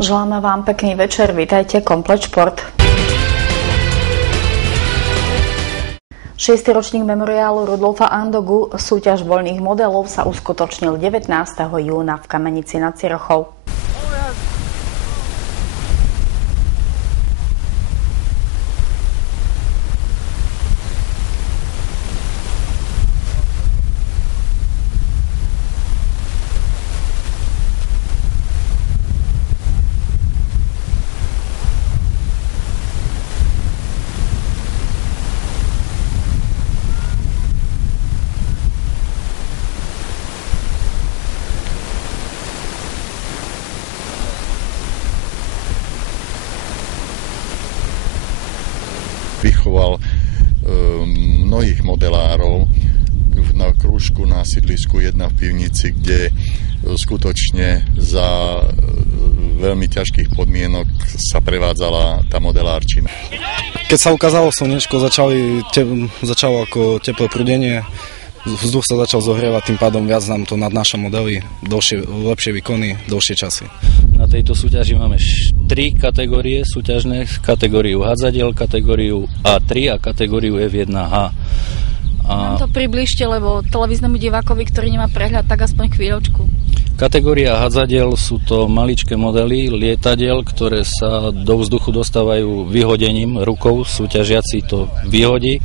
Želáme vám pekný večer, vitajte Komplet Šport. 6. ročník memoriálu Rudolfa Andogu, súťaž voľných modelov, sa uskutočnil 19. júna v Kamenici nad Cirochou. Vychoval mnohých modelárov na krúžku na sídlisku 1 v Pivnici, kde skutočne za veľmi ťažkých podmienok sa prevádzala tá modelárčina. Keď sa ukázalo slnečko, začalo ako teplé prúdenie, vzduch sa začal zohrievať, tým pádom viac nám to nadnáša modely, lepšie výkony, dlhšie časy. Na tejto súťaži máme 3 kategórie súťažné, kategóriu hádzadiel, kategóriu A3 a kategóriu F1H. Nám to približte, lebo televíznemu divákovi, ktorý nemá prehľad, tak aspoň chvíľočku. Kategória hádzadiel sú to maličké modely lietadiel, ktoré sa do vzduchu dostávajú vyhodením rukou, súťažiaci to vyhodí.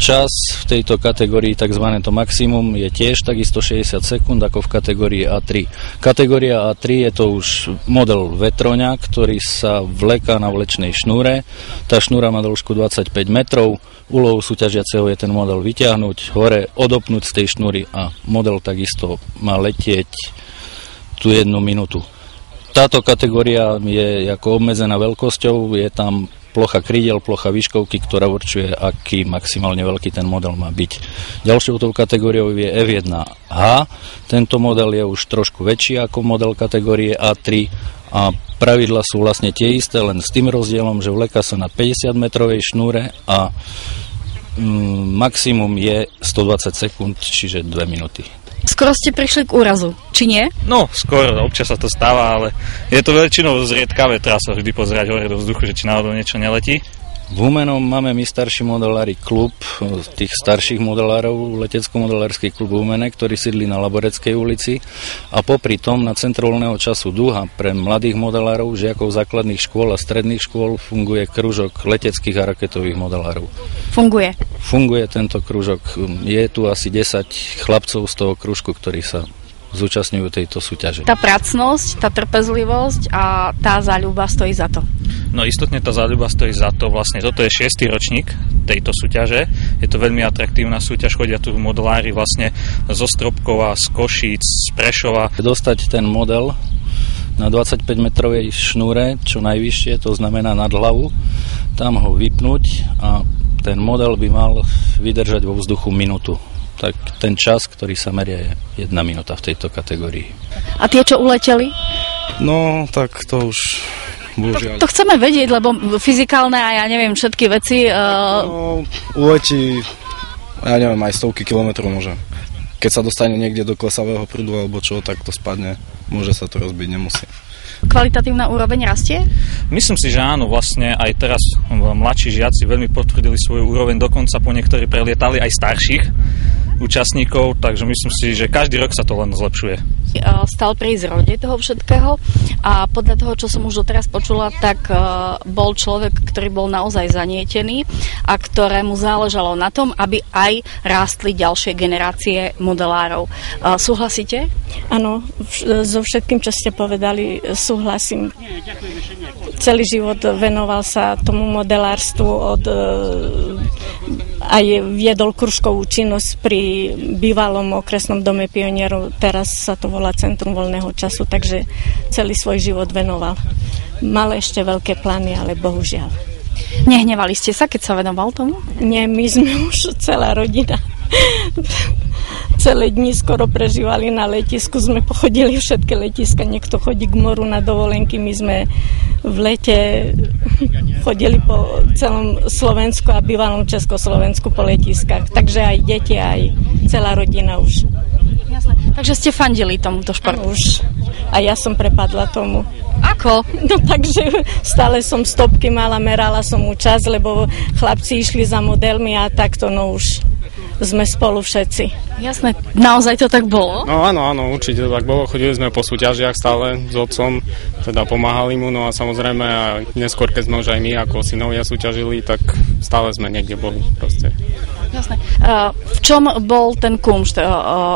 Čas v tejto kategórii, tzv. To maximum, je tiež takisto 60 sekúnd ako v kategórii A3. Kategória A3 je to už model vetroňa, ktorý sa vleká na vlečnej šnúre. Tá šnúra má dĺžku 25 metrov. Úlohou súťažiaceho je ten model vyťahnuť hore, odopnúť z tej šnúry a model takisto má letieť tú 1 minútu. Táto kategória je ako obmedzená veľkosťou, je tam plocha krídel, plocha výškovky, ktorá určuje, aký maximálne veľký ten model má byť. Ďalšou tou kategóriou je F1H. Tento model je už trošku väčší ako model kategórie A3 a pravidla sú vlastne tie isté, len s tým rozdielom, že vleká sa na 50 metrovej šnúre a maximum je 120 sekúnd, čiže 2 minúty. Skoro ste prišli k úrazu, či nie? No, skoro, občas sa to stáva, ale je to väčšinou zriedkavé, treba sa vždy pozerať hore do vzduchu, že či náhodou niečo neletí. V Humennom máme my starší modelári klub, tých starších modelárov, letecko-modelársky klub Humene, ktorý sídli na Laboreckej ulici, a popri tom na Centru voľného času Dúha pre mladých modelárov, žiakov základných škôl a stredných škôl funguje kružok leteckých a raketových modelárov. Funguje? Funguje tento kružok. Je tu asi 10 chlapcov z toho kružku, ktorí sa zúčastňujú tejto súťaže. Tá pracnosť, tá trpezlivosť a tá záľuba stojí za to. No istotne tá záľuba stojí za to. Vlastne toto je 6. ročník tejto súťaže. Je to veľmi atraktívna súťaž, chodia tu modelári vlastne zo Stropkova, z Košíc, z Prešova. Dostať ten model na 25 metrovej šnúre, čo najvyššie, to znamená nad hlavu, tam ho vypnúť a ten model by mal vydržať vo vzduchu minútu. Tak ten čas, ktorý sa meria, je 1 minúta v tejto kategórii. A tie, čo uleteli? No, tak to už bohužiaľ. To chceme vedieť, lebo fyzikálne a ja neviem, všetky veci... No, uletí, ja neviem, aj stovky kilometrov môže. Keď sa dostane niekde do klesavého prúdu alebo čo, tak to spadne. Môže sa to rozbiť, nemusí. Kvalitatívna úroveň rastie? Myslím si, že áno, vlastne aj teraz mladší žiaci veľmi potvrdili svoju úroveň, dokonca po niektorí prelietali aj starších účastníkov, takže myslím si, že každý rok sa to len zlepšuje. Stal pri zrode toho všetkého a podľa toho, čo som už doteraz počula, tak bol človek, ktorý bol naozaj zanietený a ktorému záležalo na tom, aby aj rástli ďalšie generácie modelárov. Súhlasíte? Áno, so všetkým, čo ste povedali, súhlasím. Celý život venoval sa tomu modelárstvu, aj viedol kružkovú činnosť pri bývalom okresnom dome pionierov, teraz sa to volá Centrum voľného času, takže celý svoj život venoval. Mal ešte veľké plány, ale bohužiaľ. Nehnevali ste sa, keď sa venoval tomu? Nie, my sme už celá rodina. Celé dni skoro prežívali na letisku, sme pochodili všetky letiska, niekto chodí k moru na dovolenky, my sme v lete chodili po celom Slovensku a bývalom Československu po letiskách, takže aj deti, aj celá rodina už. Jasné. Takže ste fandili tomuto športu? a ja som prepadla tomu. Ako? No takže stále som stopky mala, merala som mu čas, lebo chlapci išli za modelmi a takto no už sme spolu všetci. Jasné, naozaj to tak bolo? No áno, určite to tak bolo. Chodili sme po súťažiach stále s otcom, teda pomáhali mu, no a samozrejme a neskôr, keď sme už aj my ako synovia súťažili, tak stále sme niekde boli proste. Jasné. V čom bol ten kumšt?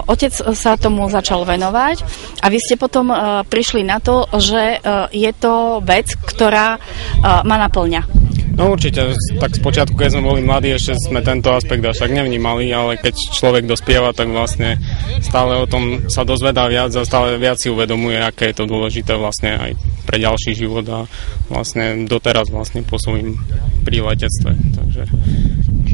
Otec sa tomu začal venovať a vy ste potom prišli na to, že je to vec, ktorá ma naplňa. No určite, tak spočiatku, keď sme boli mladí, ešte sme tento aspekt až tak nevnímali, ale keď človek dospieva, tak vlastne stále o tom sa dozvedá viac a stále viac si uvedomuje, aké je to dôležité vlastne aj pre ďalší život a vlastne doteraz vlastne pôsobím pri letectve, takže...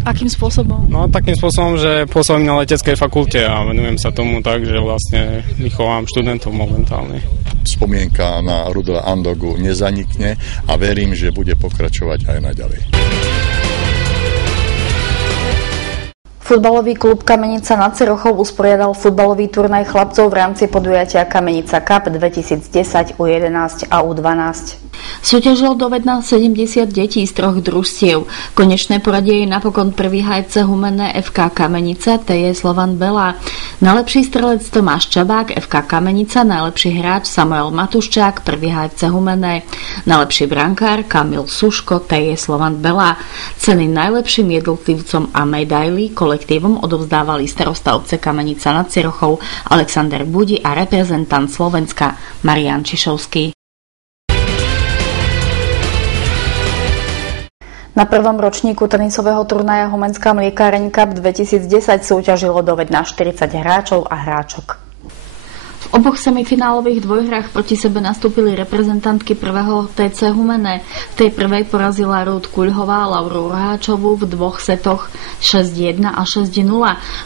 Akým spôsobom? No takým spôsobom, že pôsobím na leteckej fakulte a venujem sa tomu tak, že vlastne vychovám študentov momentálne. Spomienka na Rudolfa Andogu nezanikne a verím, že bude pokračovať aj naďalej. Futbalový klub Kamenica nad Cirochou usporiadal futbalový turnaj chlapcov v rámci podujatia Kamenica Cup 2010 U11 a U12. Súťažilo dovedna 70 detí z 3 družstiev. Konečné poradie je napokon prvý HFC Humenné FK Kamenica, TJ Slovan Bela. Najlepší strelec Tomáš Čabák, FK Kamenica, najlepší hráč Samuel Matuščák, prvý HFC Humenné, najlepší brankár Kamil Suško, TJ Slovan Bela. Ceny najlepším jednotlivcom a medaily kolektívom odovzdávali starosta obce Kamenica nad Cirochou Alexander Budi a reprezentant Slovenska Marián Čišovský. Na prvom ročníku tenisového turnaja Humenská mliekáreň Cup 2010 súťažilo dovedna 40 hráčov a hráčok. V oboch semifinálových dvojhrách proti sebe nastúpili reprezentantky prvého TC Humenné. V tej prvej porazila Rúd Kuľhová Lauru Roháčovú v 2 setoch 6-1 a 6-0.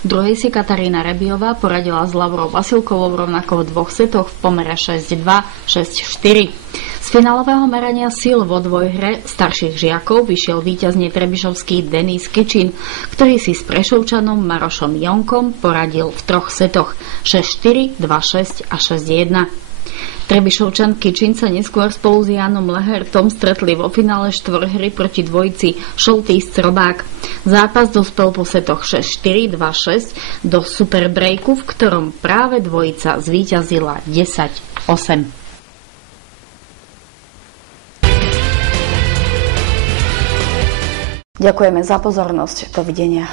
V druhej si Katarína Rebiová poradila s Laurou Vasilkovou rovnako v 2 setoch v pomere 6-2, 6-4. Z finálového merania síl vo dvojhre starších žiakov vyšiel víťazne trebišovský Denis Kičin, ktorý si s Prešovčanom Marošom Jonkom poradil v 3 setoch 6-4, 2-6 a 6-1. Trebišovčan Kičin sa neskôr spolu s Jánom Lehertom stretli vo finále štvorhry proti dvojici Šoltís-Crobák. Zápas dospel po setoch 6-4, 2-6 do superbreaku, v ktorom práve dvojica zvíťazila 10-8. Ďakujeme za pozornosť. Dovidenia.